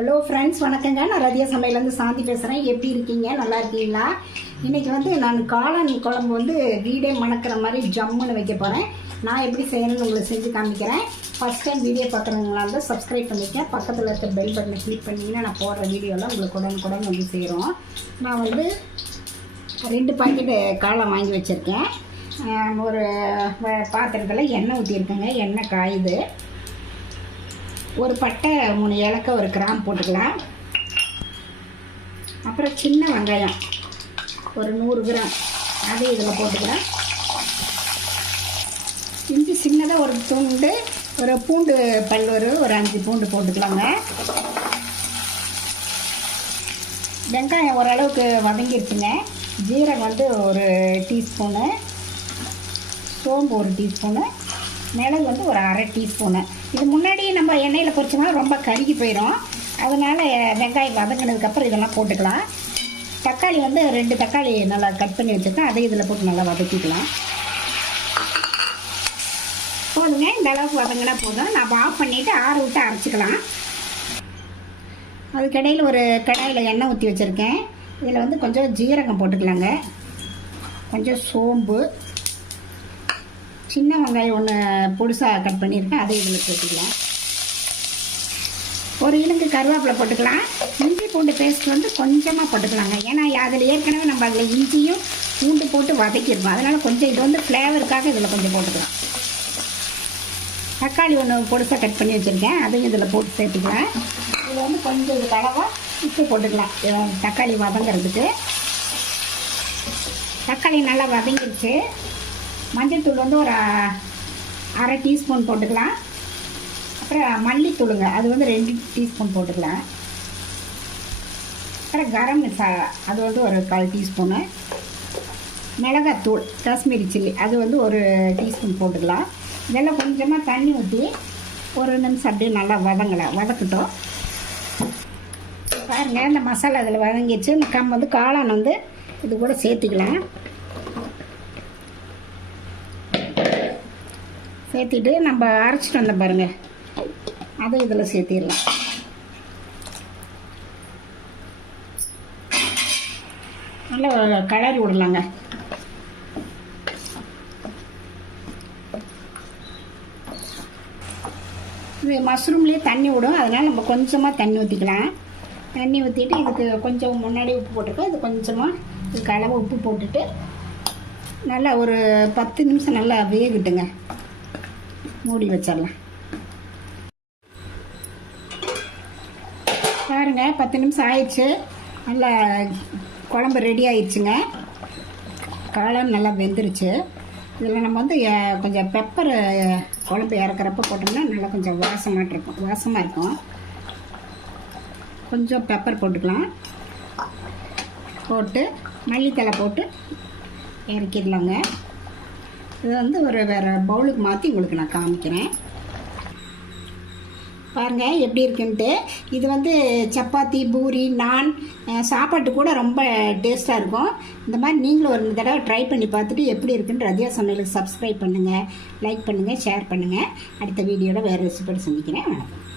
Hello friends, வணக்கங்க. நான் ரதியா சமையலேருந்து சாந்தி பேசுகிறேன். எப்படி இருக்கீங்க? நல்லா இருக்கீங்களா? இன்றைக்கி வந்து நான் காளான் குழம்பு வந்து வீடே மணக்கிற மாதிரி ஜம்முன்னு வைக்க போகிறேன். நான் எப்படி செய்யணும்னு உங்களுக்கு செஞ்சு காமிக்கிறேன். ஃபஸ்ட் டைம் வீடியோ பார்க்குறவங்களா இருந்தால் சப்ஸ்கிரைப் பண்ணிக்க, பக்கத்தில் இருக்க பெல் பட்டனை கிளிக் பண்ணிங்கன்னா நான் போடுற வீடியோலாம் உங்களுக்கு உடனுக்குடன் வந்து சேரும். நான் வந்து 2 பாக்கெட்டு காளான் வாங்கி வச்சுருக்கேன். ஒரு பாத்திரத்தில் எண்ணெய் ஊற்றிருக்கேங்க. எண்ணெய் காயுது. ஒரு பட்டை, 3 ஏலக்காய், ஒரு கிராம்பு போட்டுக்கலாம். அப்புறம் சின்ன வெங்காயம் ஒரு 100 கிராம், அதை இதில் போட்டுக்கலாம். இஞ்சி சின்னதாக ஒரு துண்டு, ஒரு பூண்டு பல் ஒரு 5 பூண்டு போட்டுக்கலாங்க. வெங்காயம் ஓரளவுக்கு வதங்கிடுச்சுங்க. ஜீரகம் வந்து ஒரு டீஸ்பூனு, சோம்பு ஒரு டீஸ்பூனு, மிளகு வந்து ஒரு 1/2 டீஸ்பூனு. இது முன்னாடி நம்ம எண்ணெயில் பொரிச்சோம்னா ரொம்ப கருகி போயிடும். அதனால் வெங்காயம் வதங்கினதுக்கப்புறம் இதெல்லாம் போட்டுக்கலாம். தக்காளி வந்து 2 தக்காளி நல்லா கட் பண்ணி வச்சுருக்கேன். அதை இதில் போட்டு நல்லா வதக்கிக்கலாம். போதுங்க, இந்த அளவுக்கு வதங்கினா போதும். நம்ம ஆஃப் பண்ணிவிட்டு ஆற விட்டு அரைச்சிக்கலாம். அதுக்கிடையில் ஒரு கடாயில் எண்ணெய் ஊற்றி வச்சுருக்கேன். இதில் வந்து கொஞ்சம் ஜீரகம் போட்டுக்கலாங்க, கொஞ்சம் சோம்பு, சின்ன வெங்காயம் ஒன்று பொடிசாக கட் பண்ணியிருக்கேன், அதை இதில் போட்டுக்கலாம். ஒரு இனுக்கு கருவேப்பிலை போட்டுக்கலாம். இஞ்சி பூண்டு பேஸ்ட் வந்து கொஞ்சமாக போட்டுக்கலாங்க. ஏன்னா அதில் ஏற்கனவே நம்ம அதில் இஞ்சியும் பூண்டு போட்டு வதக்கியிருக்கோம். அதனால் கொஞ்சம் இது வந்து ஃப்ளேவருக்காக இதில் கொஞ்சம் போட்டுக்கலாம். தக்காளி ஒன்று பொடிசாக கட் பண்ணி வச்சுருக்கேன், அதையும் இதில் போட்டு சேர்த்துக்கலாம். இதில் வந்து கொஞ்சம் இது அளவாக உப்பு போட்டுக்கலாம் தக்காளி வதங்கிறதுக்கு. தக்காளி நல்லா வதங்கிடுச்சு. மஞ்சள்தூள் வந்து ஒரு 1/2 டீஸ்பூன் போட்டுக்கலாம். அப்புறம் மல்லித்தூளுங்க, அது வந்து 2 டீஸ்பூன் போட்டுக்கலாம். அப்புறம் கரம் மசாலா, அது வந்து ஒரு 1/4 டீஸ்பூனு. மிளகாத்தூள் காஷ்மீரி சில்லி, அது வந்து ஒரு டீஸ்பூன் போட்டுக்கலாம். இதெல்லாம் கொஞ்சமாக தண்ணி ஊற்றி ஒரு நிமிஷம் அப்படியே நல்லா வதக்கட்டும். பாருங்கள், இந்த மசாலா இதில் வதங்கிடுச்சு. நம்ம வந்து காளான் வந்து இது கூட சேர்த்துக்கலாம். சேர்த்திட்டு நம்ம அரைச்சிட்டு வந்த பாருங்கள், அதை இதில் சேர்த்திடலாம். நல்லா கலரி விடலாங்க. இது மஷ்ரூம்லேயே தண்ணி விடும், அதனால் நம்ம கொஞ்சமாக தண்ணி ஊற்றிக்கலாம். தண்ணி ஊற்றிட்டு இதுக்கு கொஞ்சம் முன்னாடி உப்பு போட்டுருக்கோம். இது கொஞ்சமாக இதுக்கு அளவு உப்பு போட்டுட்டு நல்லா ஒரு 10 நிமிஷம் நல்லா வேகட்டுங்க. மூடி வச்சிடலாம். பாருங்க, 10 நிமிஷம் ஆயிடுச்சு. நல்லா குழம்பு ரெடி ஆயிடுச்சுங்க. காளான் நல்லா வெந்துருச்சு. இதில் நம்ம வந்து கொஞ்சம் பெப்பர் குழம்பு இறக்குறப்ப போட்டோம்னா நல்லா கொஞ்சம் வாசமாக இருக்கும். கொஞ்சம் பெப்பர் போட்டுக்கலாம். போட்டு மல்லித்தலை போட்டு இறக்கிடலாங்க. இது வந்து ஒரு வேறு பவுலுக்கு மாற்றி உங்களுக்கு நான் காமிக்கிறேன். பாருங்கள் எப்படி இருக்குன்ட்டு. இது வந்து சப்பாத்தி, பூரி, நான் சாப்பாட்டு கூட ரொம்ப டேஸ்ட்டாக இருக்கும். இந்த மாதிரி நீங்களும் ஒரு தடவை ட்ரை பண்ணி பார்த்துட்டு எப்படி இருக்குன்னு ரதியா சமையலுக்கு சப்ஸ்கிரைப் பண்ணுங்கள், லைக் பண்ணுங்கள், ஷேர் பண்ணுங்கள். அடுத்த வீடியோவில் வேறு ரெசிபியோடு சந்திக்கிறேன். வணக்கம்.